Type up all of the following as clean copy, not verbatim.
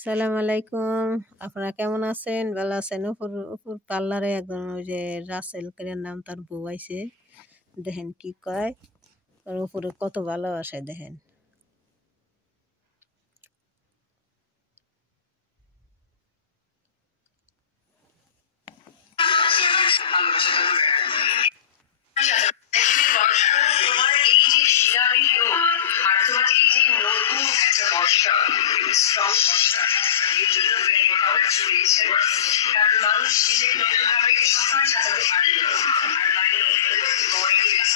সালাম আলাইকুম। আপনারা কেমন আছেন? ভালো আছেন? উপর উপর পার্লারে একজন ওই যে রাসেল করে নাম, তার বউ আইছে। দেখেন কি কয়, ওর উপরে কত ভালোবাসে দেখেন। কারণ মানুষ নিজেকে নতুনভাবে সবসময় সাজাতে পারে না। আর লাইনও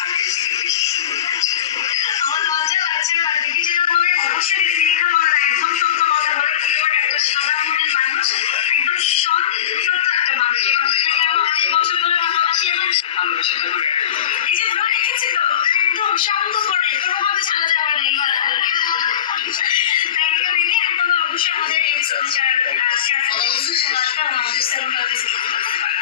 আগের থেকে বেশি সুন্দর লাগছে। আমার লজ্জা লাগছে, বাট দেখি যেটা বলে অবশ্যই দীক্ষা বলার একদম সত্য কথা বলে, পিওর একটা সাদা মনের মানুষ, একদম সত্য একটা মানুষ। এই মানুষটাকে আমরা অনেক বছর ধরে ভালোবাসি এবং ভালোবাসাটা ধরে এই যে ধরে রেখেছি তো একদম শক্ত করে, কোনোভাবে ছাড়া যাবে না। এবার থ্যাংক ইউ দিদি। একদম অবশ্যই আমাদের এই রিসার্চার ক্যাফে এবং আমাদের সেলুলার ভিজিট করতে পারে।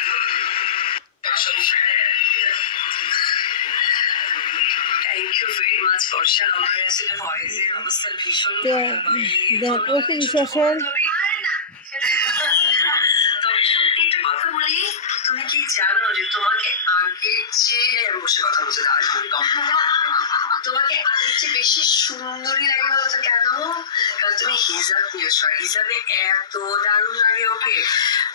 থ্যাংক ইউ ভেরি মাচ ফর্সা। আমার আসলে ভয়েসের অবস্থা ভীষণ বিশেষের তবে সত্যি একটা কথা বলি, তুমি কি জানো যে তোমাকে আগের চেয়ে বসে কথা বলছে তোমাকে আগের চেয়ে বেশি সুন্দরী লাগে বলতো কেন? কারণ তুমি হিজাব নিয়েছো, আর হিজাবে এত দারুণ লাগে ওকে।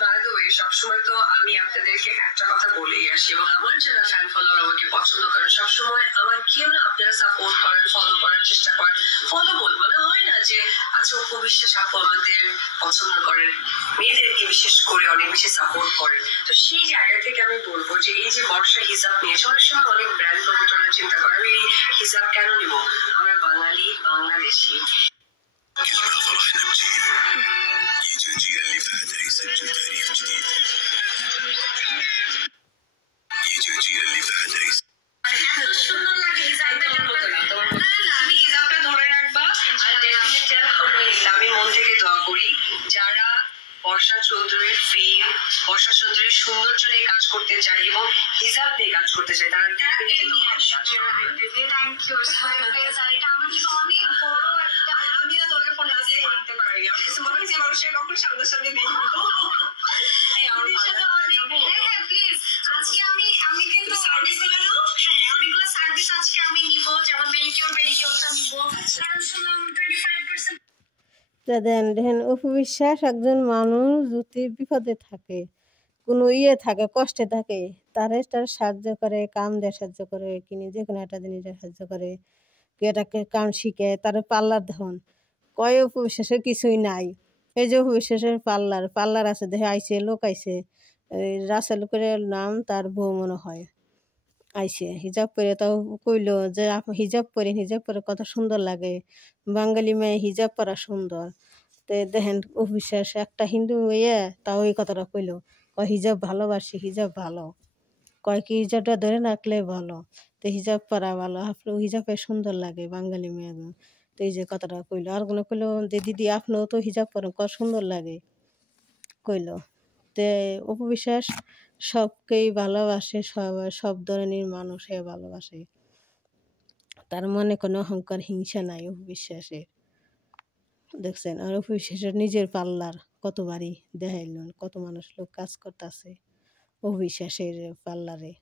বাই দ্য ওয়ে, সবসময় তো আমি আপনাদেরকে একটা কথা বলেই আসি, এবং আমার যারা ফ্যান ফলোয়ার আমাকে পছন্দ করেন, সবসময় আমার কেউ না আপনারা সাপোর্ট করেন, ফলো করার চেষ্টা করেন। ফলো বলবো না, হয় না যে আচ্ছা উপবিশ্বাস আপু আমাদের পছন্দ করেন, মেয়েদেরকে বিশেষ করে অনেক বেশি সাপোর্ট করেন। তো সেই জায়গা থেকে আমি বলবো যে এই যে বর্ষা হিজাব নিয়েছে, অনেক সময় অনেক ব্র্যান্ড প্রমোটাররা চিন্তা করে আমি এই হিজাব কেন নিব, আমরা বাঙালি বাংলাদেশি। আমি মন থেকে দোয়া করি যারা বর্ষা চৌধুরীর ফেম, বর্ষা চৌধুরীর সৌন্দর্য নিয়ে কাজ করতে চায় এবং হিজাব নিয়ে কাজ করতে চায়, তারা আমি না তোকে ফোন দিয়ে করতে পারি, মনে হচ্ছে মানুষের কখন সামনাসামনি দেখবো। দেখেন উপবিশ্বাস একজন মানুষ যদি বিপদে থাকে, কোনো থাকে, কষ্টে থাকে, তারা সাহায্য করে, কাম দিয়ে সাহায্য করে, কিনে যে কোনো একটা জিনিস সাহায্য করে, এটাকে কাম শিখে, তার পার্লার দেখুন কয় উপবিশ্বাসের কিছুই নাই। এই যে উপবিশ্বাসের পার্লার আছে, দেখে আইছে লোক আইছে, রাসেল করে নাম, তার বউ মনে হয় আইছে হিজাব পরে। তাও কইলো যে হিজাব পরে কত সুন্দর লাগে, বাঙালি মেয়ে হিজাব পরা সুন্দর। তো দেখেন অবিশ্বাস একটা হিন্দু মেয়ে, তাও এই কথাটা কইলো, কয় হিজাব ভালোবাসি, হিজাব ভালো, কয় কি হিজাবটা ধরে রাখলে ভালো, তো হিজাব পরা ভালো, আপনার হিজাবে সুন্দর লাগে বাঙালি মেয়ে। তো এই যে কথাটা কইলো, আর কোনো কইলো যে দিদি আপনিও তো হিজাব পরেন, কত সুন্দর লাগে কইলো। তে অপবিশ্বাস সবকেই ভালোবাসে, সব ধরনের মানুষে ভালোবাসে, তার মনে কোনো অহংকার হিংসা নাই অপবিশ্বাসের। দেখছেন, আর অপবিশ্বাসের নিজের পার্লার কত বাড়ি দেখাইলেন, কত মানুষ লোক কাজ করতেছে অপবিশ্বাসের পার্লারে।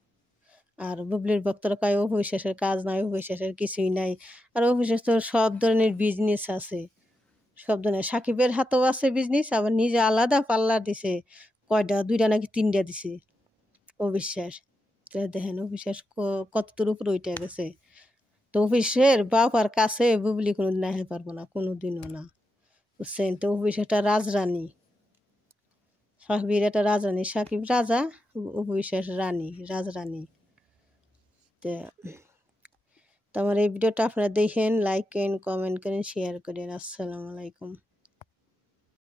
আর বুবলির ভক্তরা কয় অপবিশ্বাসের কাজ নাই, অপবিশ্বাসের কিছুই নাই। আর অপবিশ্বাস তো সব ধরনের বিজনেস আছে, সব ধরনের, সাকিবের হাতেও আছে বিজনেস, আবার নিজে আলাদা পার্লার দিছে, কয়টা, 2টা নাকি 3টা দিছে অবিশ্বাস। তো দেখেন অবিশ্বাস কতদূর উপরে উঠে গেছে। তো অফিসের বাবার কাছে বুবলি কোনোদিন আসতে পারবো না, কোনোদিনও না, বুঝছেন। তো অফিস একটা রাজরানী, সাকিবের একটা রাজরানী, সাকিব রাজা, অবিশ্বাস রানী, রাজরানী। তো আমার এই ভিডিওটা আপনারা দেখেন, লাইক করেন, কমেন্ট করেন, শেয়ার করেন। আসসালামু আলাইকুম।